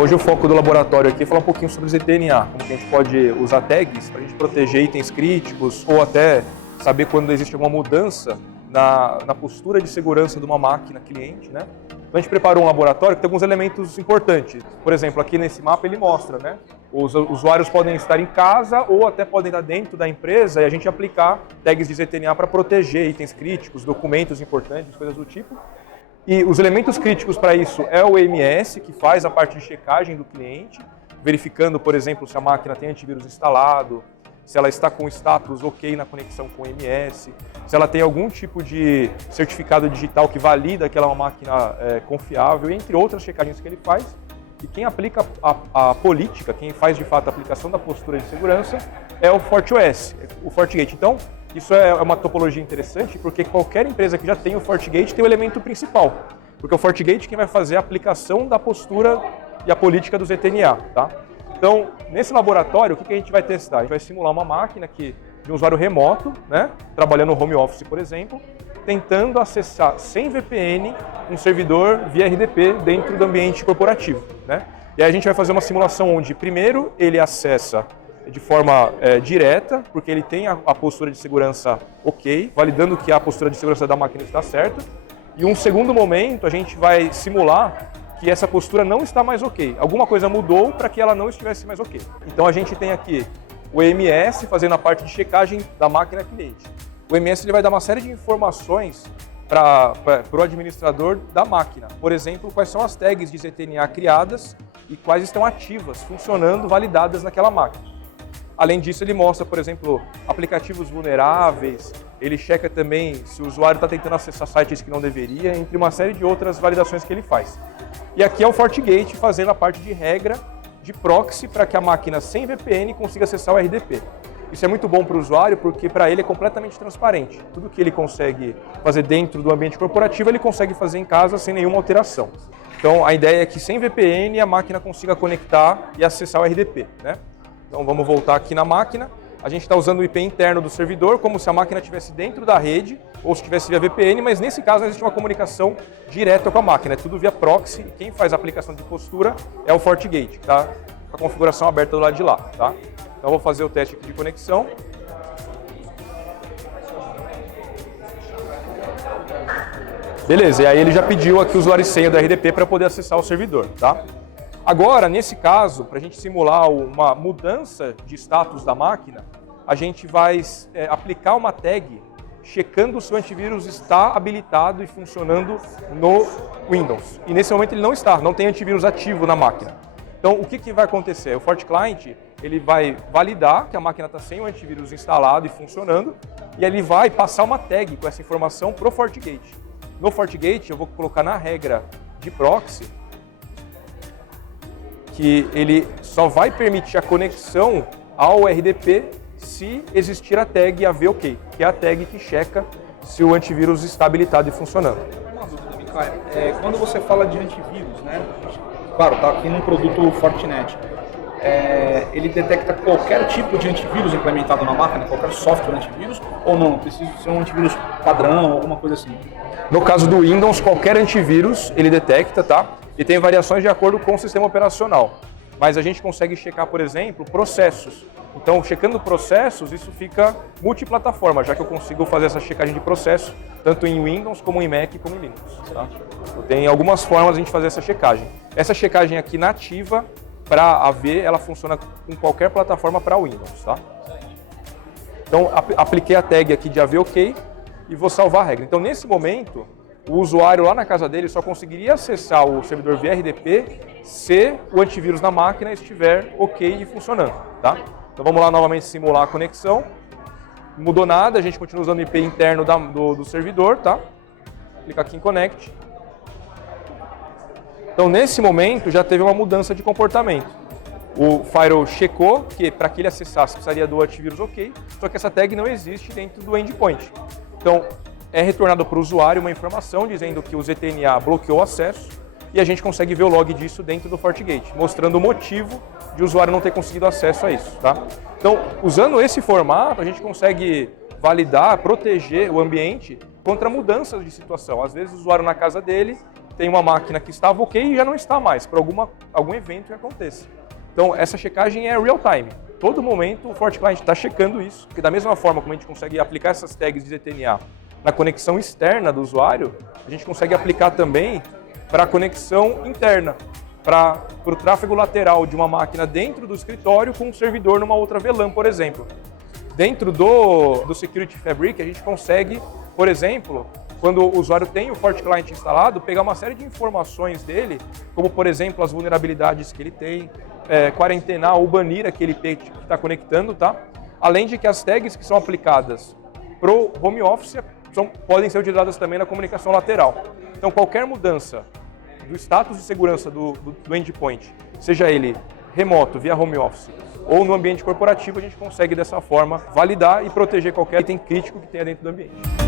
Hoje o foco do laboratório aqui é falar um pouquinho sobre ZTNA, como que a gente pode usar tags para a gente proteger itens críticos ou até saber quando existe alguma mudança na postura de segurança de uma máquina cliente, né? Então a gente preparou um laboratório que tem alguns elementos importantes. Por exemplo, aqui nesse mapa ele mostra, né? Os usuários podem estar em casa ou até podem estar dentro da empresa e a gente aplicar tags de ZTNA para proteger itens críticos, documentos importantes, coisas do tipo. E os elementos críticos para isso é o EMS, que faz a parte de checagem do cliente, verificando, por exemplo, se a máquina tem antivírus instalado, se ela está com o status ok na conexão com o EMS, se ela tem algum tipo de certificado digital que valida que ela é uma máquina confiável, entre outras checagens que ele faz. E quem aplica a política, quem faz de fato a aplicação da postura de segurança é o FortiOS, o FortiGate. Então, isso é uma topologia interessante porque qualquer empresa que já tem o FortiGate tem o elemento principal. Porque o FortiGate é quem vai fazer a aplicação da postura e a política do ZTNA, tá? Então, nesse laboratório, o que a gente vai testar? A gente vai simular uma máquina de um usuário remoto, né, trabalhando no home office, por exemplo, tentando acessar sem VPN um servidor via RDP dentro do ambiente corporativo, né? E aí a gente vai fazer uma simulação onde, primeiro, ele acessa de forma direta, porque ele tem a postura de segurança ok, validando que a postura de segurança da máquina está certa. E um segundo momento, a gente vai simular que essa postura não está mais ok. Alguma coisa mudou para que ela não estivesse mais ok. Então a gente tem aqui o EMS fazendo a parte de checagem da máquina cliente. O EMS ele vai dar uma série de informações para o administrador da máquina. Por exemplo, quais são as tags de ZTNA criadas e quais estão ativas, funcionando, validadas naquela máquina. Além disso, ele mostra, por exemplo, aplicativos vulneráveis, ele checa também se o usuário está tentando acessar sites que não deveria, entre uma série de outras validações que ele faz. E aqui é o FortiGate fazendo a parte de regra de proxy para que a máquina sem VPN consiga acessar o RDP. Isso é muito bom para o usuário porque para ele é completamente transparente. Tudo que ele consegue fazer dentro do ambiente corporativo, ele consegue fazer em casa sem nenhuma alteração. Então a ideia é que sem VPN a máquina consiga conectar e acessar o RDP, né? Então vamos voltar aqui na máquina. A gente está usando o IP interno do servidor, como se a máquina estivesse dentro da rede ou se estivesse via VPN, mas nesse caso existe uma comunicação direta com a máquina, é tudo via proxy e quem faz a aplicação de postura é o FortiGate, que está com a configuração aberta do lado de lá. Tá? Então eu vou fazer o teste aqui de conexão. Beleza, e aí ele já pediu aqui o usuário e senha do RDP para poder acessar o servidor. Tá? Agora, nesse caso, para a gente simular uma mudança de status da máquina, a gente vai aplicar uma tag checando se o antivírus está habilitado e funcionando no Windows. E nesse momento ele não está, não tem antivírus ativo na máquina. Então, o que vai acontecer? O FortiClient ele vai validar que a máquina está sem o antivírus instalado e funcionando, e ele vai passar uma tag com essa informação para o FortiGate. No FortiGate, eu vou colocar na regra de proxy que ele só vai permitir a conexão ao RDP se existir a tag AVOK, que é a tag que checa se o antivírus está habilitado e funcionando. Uma dúvida, Micael. Quando você fala de antivírus, né? Claro, está aqui num produto Fortinet. Ele detecta qualquer tipo de antivírus implementado na máquina, qualquer software antivírus, ou não? Precisa ser um antivírus padrão, alguma coisa assim? No caso do Windows, qualquer antivírus ele detecta, tá? E tem variações de acordo com o sistema operacional. Mas a gente consegue checar, por exemplo, processos. Então, checando processos, isso fica multiplataforma, já que eu consigo fazer essa checagem de processo, tanto em Windows, como em Mac, como em Linux. Tá? Então, tem algumas formas de a gente fazer essa checagem. Essa checagem aqui nativa, para AV, ela funciona com qualquer plataforma para Windows. Tá? Então, apliquei a tag aqui de AVOK e vou salvar a regra. Então, nesse momento, o usuário lá na casa dele só conseguiria acessar o servidor via RDP se o antivírus na máquina estiver ok e funcionando. Tá? Então vamos lá novamente simular a conexão. Não mudou nada, a gente continua usando o IP interno do servidor. Tá? Clicar aqui em Connect. Então nesse momento já teve uma mudança de comportamento. O firewall checou que para que ele acessasse precisaria do antivírus ok, só que essa tag não existe dentro do endpoint. Então é retornado para o usuário uma informação dizendo que o ZTNA bloqueou o acesso e a gente consegue ver o log disso dentro do FortiGate, mostrando o motivo de o usuário não ter conseguido acesso a isso. Tá? Então, usando esse formato, a gente consegue validar, proteger o ambiente contra mudanças de situação. Às vezes o usuário na casa dele tem uma máquina que estava ok e já não está mais, por algum evento que aconteça. Então, essa checagem é real time. Todo momento o FortiClient está checando isso, porque da mesma forma como a gente consegue aplicar essas tags de ZTNA na conexão externa do usuário, a gente consegue aplicar também para a conexão interna, para o tráfego lateral de uma máquina dentro do escritório com um servidor numa outra VLAN, por exemplo. Dentro do Security Fabric, a gente consegue, por exemplo, quando o usuário tem o FortiClient instalado, pegar uma série de informações dele, como, por exemplo, as vulnerabilidades que ele tem, quarentenar ou banir aquele IP que está conectando, tá? Além de que as tags que são aplicadas para o home office podem ser utilizadas também na comunicação lateral. Então, qualquer mudança do status de segurança do endpoint, seja ele remoto, via home office, ou no ambiente corporativo, a gente consegue dessa forma validar e proteger qualquer item crítico que tenha dentro do ambiente.